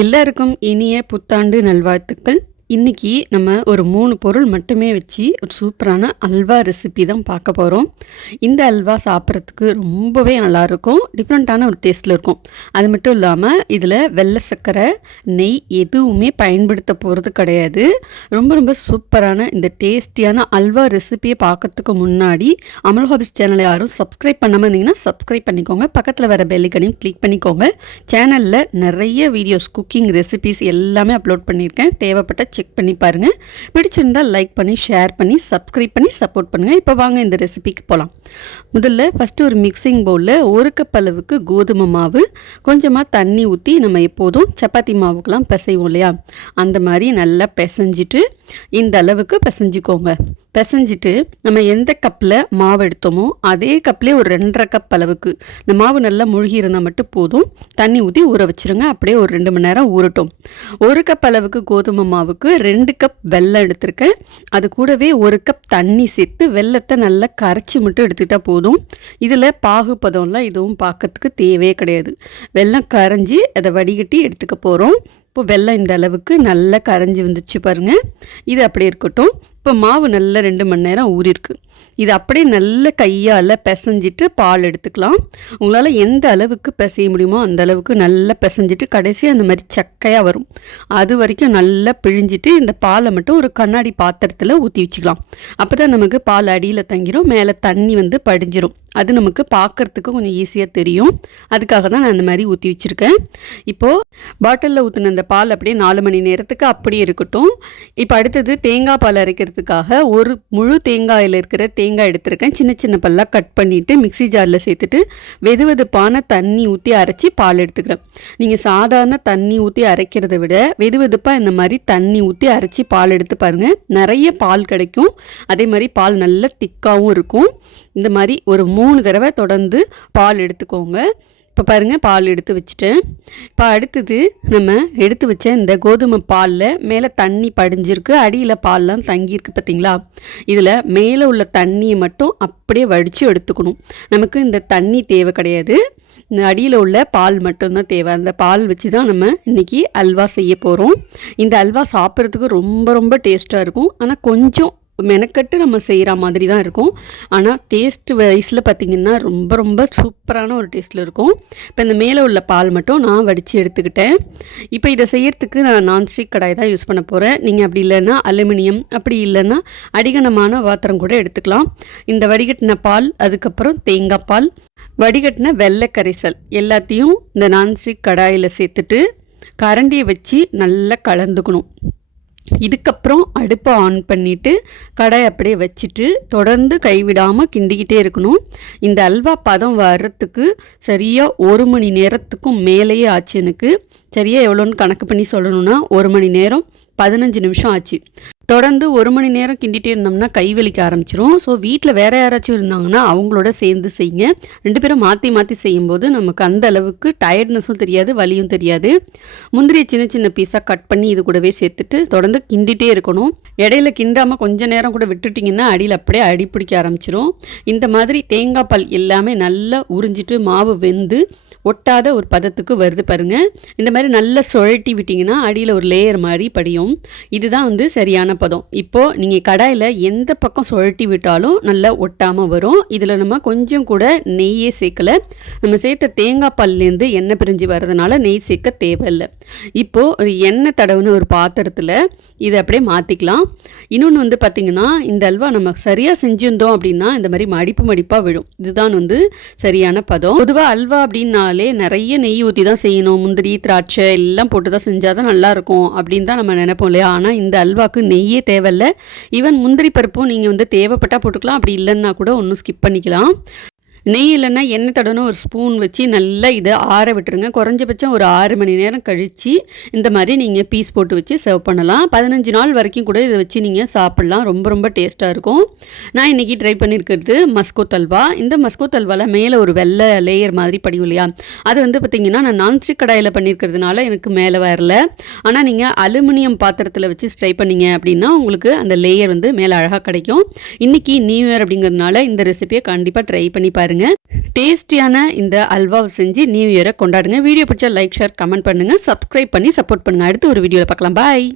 எல்லாருக்கும் இனிய புத்தாண்டு நல்வாழ்த்துக்கள். இன்னைக்கு நம்ம ஒரு 3 பொருள் மட்டுமே வச்சு ஒரு சூப்பரான அல்வா ரெசிபி தான் பார்க்க போகிறோம். இந்த அல்வா சாப்பிட்றதுக்கு ரொம்பவே நல்லாயிருக்கும். டிஃப்ரெண்ட்டான ஒரு டேஸ்ட்டில் இருக்கும். அது மட்டும் இல்லாமல் இதில் வெள்ளை சர்க்கரை, நெய் எதுவுமே பயன்படுத்த போகிறது கிடையாது. ரொம்ப ரொம்ப சூப்பரான இந்த டேஸ்டியான அல்வா ரெசிபியை பார்க்கறதுக்கு முன்னாடி அமல் ஹாபிஸ் சேனலை யாரும் சப்ஸ்கிரைப் பண்ணாமல் இருந்தீங்கன்னா சப்ஸ்கிரைப் பண்ணிக்கோங்க. பக்கத்தில் வர பெல்லைக்கனையும் கிளிக் பண்ணிக்கோங்க. சேனலில் நிறைய வீடியோஸ் குக்கிங் ரெசிபிஸ் எல்லாமே அப்லோட் பண்ணியிருக்கேன். தேவைப்பட்ட செக் பண்ணி பாருங்கள். பிடிச்சிருந்தால் லைக் பண்ணி ஷேர் பண்ணி சப்ஸ்கிரைப் பண்ணி சப்போர்ட் பண்ணுங்கள். இப்போ வாங்க இந்த ரெசிபிக்கு போகலாம். முதல்ல ஃபஸ்ட்டு ஒரு மிக்சிங் பவுலில் 1 கப் அளவுக்கு கோதுமை மாவு, கொஞ்சமாக தண்ணி ஊற்றி நம்ம எப்போதும் சப்பாத்தி மாவுக்கெலாம் பிசைவோம் இல்லையா, அந்த மாதிரி நல்லா பிசைஞ்சிட்டு இந்த அளவுக்கு பிசைஞ்சிக்கோங்க. பிசைஞ்சிட்டு நம்ம எந்த கப்பில் மாவு எடுத்தோமோ அதே கப்லேயே ஒரு 2.5 கப் அளவுக்கு இந்த மாவு நல்லா மூழ்கி இருந்தால் மட்டும் போதும். தண்ணி ஊற்றி ஊற வச்சுருங்க. அப்படியே ஒரு 2 மணி நேரம் ஊறட்டும். 1 கப் அளவுக்கு கோதுமை மாவுக்கு 2 கப் வெல்லம் எடுத்திருக்கேன். அது கூடவே 1 கப் தண்ணி சேர்த்து வெல்லத்தை நல்லா கரைச்சி மட்டும் எடுத்துக்கிட்டால் போதும். இதில் பாகுபதம்லாம் இதுவும் பார்க்கறதுக்கு தேவையே கிடையாது. வெல்லம் கரைஞ்சி அதை வடிகட்டி எடுத்துக்க போகிறோம். இப்போ வெல்லம் இந்த அளவுக்கு நல்லா கரைஞ்சி வந்துச்சு பாருங்கள். இது அப்படியே இருக்கட்டும். இப்போ மாவு நல்லா 2 மணி நேரம் ஊறிருக்கு. இது அப்படியே நல்ல கையால் பிசைஞ்சிட்டு பால் எடுத்துக்கலாம். உங்களால் எந்த அளவுக்கு பிசைய முடியுமோ அந்த அளவுக்கு நல்லா பிசைஞ்சிட்டு கடைசியாக அந்த மாதிரி சக்கையாக வரும். அது வரைக்கும் நல்லா பிழிஞ்சிட்டு இந்த பாலை மட்டும் ஒரு கண்ணாடி பாத்திரத்தில் ஊற்றி வச்சுக்கலாம். அப்போ தான் நமக்கு பால் அடியில் தங்கிடும், மேலே தண்ணி படிஞ்சிரும். அது நமக்கு பார்க்குறதுக்கு கொஞ்சம் ஈஸியாக தெரியும். அதுக்காக தான் நான் அந்த மாதிரி ஊற்றி வச்சுருக்கேன். இப்போது பாட்டிலில் ஊற்றின அந்த பால் அப்படியே 4 மணி நேரத்துக்கு அப்படியே இருக்கட்டும். இப்போ அடுத்தது தேங்காய் பால் அரைக்கிறதுக்காக ஒரு முழு தேங்காயில் இருக்கிற தேங்காய் எடுத்திருக்கேன். சின்ன சின்ன பல்லாக கட் பண்ணிவிட்டு மிக்ஸி ஜாரில் சேர்த்துட்டு வெதுவெதுப்பான தண்ணி ஊற்றி அரைச்சி பால் எடுத்துக்கிறேன். நீங்கள் சாதாரண தண்ணி ஊற்றி அரைக்கிறத விட வெதுவெதுப்பாக இந்த மாதிரி தண்ணி ஊற்றி அரைச்சி பால் எடுத்து பாருங்கள். நிறைய பால் கிடைக்கும். அதே மாதிரி பால் நல்ல திக்காகவும் இருக்கும். இந்த மாதிரி ஒரு 3 தடவை தொடர்ந்து பால் எடுத்துக்கோங்க. இப்போ பாருங்கள், பால் எடுத்து வச்சுட்டேன். இப்போ அடுத்தது நம்ம எடுத்து வச்ச இந்த கோதுமை பாலில் மேலே தண்ணி படிஞ்சிருக்கு, அடியில் பால்லாம் தங்கியிருக்கு பார்த்தீங்களா. இதில் மேலே உள்ள தண்ணியை மட்டும் அப்படியே வடித்து எடுத்துக்கணும். நமக்கு இந்த தண்ணி தேவை கிடையாது. இந்த அடியில் உள்ள பால் மட்டும்தான் தேவை. அந்த பால் வச்சு தான் நம்ம இன்றைக்கி அல்வா செய்ய போகிறோம். இந்த அல்வா சாப்பிட்றதுக்கு ரொம்ப ரொம்ப டேஸ்ட்டாக இருக்கும். ஆனால் கொஞ்சம் மெனக்கட்டு நம்ம செய்கிற மாதிரி தான் இருக்கும். ஆனால் டேஸ்ட் வைஸில் பார்த்திங்கன்னா ரொம்ப ரொம்ப சூப்பரான ஒரு டேஸ்ட்டில் இருக்கும். இப்போ இந்த மேலே உள்ள பால் மட்டும் நான் வடித்து எடுத்துக்கிட்டேன். இப்போ இதை செய்யறதுக்கு நான் நான்ஸ்டிக் கடாய் தான் யூஸ் பண்ண போகிறேன். நீங்கள் அப்படி இல்லைன்னா அலுமினியம், அப்படி இல்லைன்னா அடிகனமான பாத்திரம் கூட எடுத்துக்கலாம். இந்த வடிகட்டின பால், அதுக்கப்புறம் தேங்காய் பால், வடிகட்டின வெள்ளை கரைசல் எல்லாத்தையும் இந்த நான்ஸ்டிக் கடாயில் சேர்த்துட்டு கரண்டியை வச்சு நல்லா கலந்துக்கணும். இதுக்கப்புறம் அடுப்பை ஆன் பண்ணிவிட்டு கடாய் அப்படியே வச்சுட்டு தொடர்ந்து கைவிடாமல் கிண்டிக்கிட்டே இருக்கணும். இந்த அல்வா பதம் வர்றதுக்கு சரியாக 1 மணி நேரத்துக்கும் மேலேயே ஆச்சு. எனக்கு சரியாக எவ்வளோன்னு கணக்கு பண்ணி சொல்லணுன்னா 1 மணி நேரம் 15 நிமிஷம் ஆச்சு. தொடர்ந்து 1 மணி நேரம் கிண்டிகிட்டே இருந்தோம்னா கை வலிக்க ஆரம்பிச்சிரும். ஸோ வீட்டில் வேறு யாராச்சும் இருந்தாங்கன்னா அவங்களோட சேர்ந்து செய்யுங்க. 2 பேரும் மாற்றி மாற்றி செய்யும்போது நமக்கு அந்த அளவுக்கு டயர்ட்னஸும் தெரியாது, வலியும் தெரியாது. முந்திரியை சின்ன சின்ன பீஸாக கட் பண்ணி இது கூடவே சேர்த்துட்டு தொடர்ந்து கிண்டிகிட்டே இருக்கணும். இடையில கிண்டாமல் கொஞ்சம் நேரம் கூட விட்டுட்டிங்கன்னா அடியில் அப்படியே அடி பிடிக்க ஆரம்பிச்சிரும். இந்த மாதிரி தேங்காய் பால் எல்லாமே நல்லா உறிஞ்சிட்டு மாவு வெந்து ஒட்டாத ஒரு பதத்துக்கு வருது பாருங்கள். இந்த மாதிரி நல்லா சுழட்டி விட்டிங்கன்னா அடியில் ஒரு லேயர் மாதிரி படியும். இதுதான் சரியான பதம். இப்போது நீங்கள் கடாயில் எந்த பக்கம் சுழட்டி விட்டாலும் நல்லா ஒட்டாமல் வரும். இதில் நம்ம கொஞ்சம் கூட நெய்யே சேர்க்கலை. நம்ம சேர்த்த தேங்காய் பால்லேருந்து எண்ணெய் பிரிஞ்சு வர்றதுனால நெய் சேர்க்க தேவையில்லை. இப்போது ஒரு எண்ணெய் தடவுன ஒரு பாத்திரத்தில் இதை அப்படியே மாற்றிக்கலாம். இன்னொன்று பார்த்திங்கன்னா, இந்த அல்வா நம்ம சரியாக செஞ்சுருந்தோம் அப்படின்னா இந்த மாதிரி மடிப்பு மடிப்பாக விழும். இதுதான் சரியான பதம். பொதுவாக அல்வா அப்படின்னா நிறைய நெய் ஊற்றி தான் செய்யணும், முந்திரி திராட்சை எல்லாம் போட்டு தான் செஞ்சால் தான் நல்லாயிருக்கும் அப்படின்னு தான் நம்ம நினைப்போம் இல்லையா. ஆனால் இந்த அல்வாவுக்கு நெய்யே தேவையில்லை. ஈவன் முந்திரி பருப்பும் நீங்கள் தேவைப்பட்டால் போட்டுக்கலாம், அப்படி இல்லைன்னா கூட ஒன்றும் ஸ்கிப் பண்ணிக்கலாம். நெய் இல்லைன்னா எண்ணெய் தடவை ஒரு ஸ்பூன் வச்சு நல்லா இதை ஆற விட்டுருங்க. குறைஞ்சபட்சம் ஒரு 6 மணி நேரம் கழித்து இந்த மாதிரி நீங்கள் பீஸ் போட்டு வச்சு சர்வ் பண்ணலாம். 15 நாள் வரைக்கும் கூட இதை வச்சு நீங்கள் சாப்பிட்லாம். ரொம்ப ரொம்ப டேஸ்ட்டாக இருக்கும். நான் இன்றைக்கி ட்ரை பண்ணியிருக்கிறது மஸ்கோத் அல்வா. இந்த மஸ்கோத் அல்வாவில் மேலே ஒரு வெள்ளை லேயர் மாதிரி படியும் இல்லையா, அது பார்த்திங்கன்னா நான் நான்ஸ்டிக் கடாயில் பண்ணியிருக்கிறதுனால எனக்கு மேலே வரல. ஆனால் நீங்கள் அலுமினியம் பாத்திரத்தில் வச்சு ட்ரை பண்ணிங்க அப்படின்னா உங்களுக்கு அந்த லேயர் மேலே அழகாக கிடைக்கும். இன்றைக்கி நியூ இயர் அப்படிங்கிறதுனால இந்த ரெசிபியை கண்டிப்பாக ட்ரை பண்ணி பாருங்கள். பாருங்கள். டேஸ்டியான இந்த அல்வாவை செஞ்சு நியூ இயரை கொண்டாடுங்க. வீடியோ பிடிச்சா லைக், ஷேர், கமெண்ட் பண்ணுங்கள். சப்ஸ்கிரைப் பண்ணி சப்போர்ட் பண்ணுங்கள். அடுத்து ஒரு வீடியோவில் பார்க்கலாம். பாய்.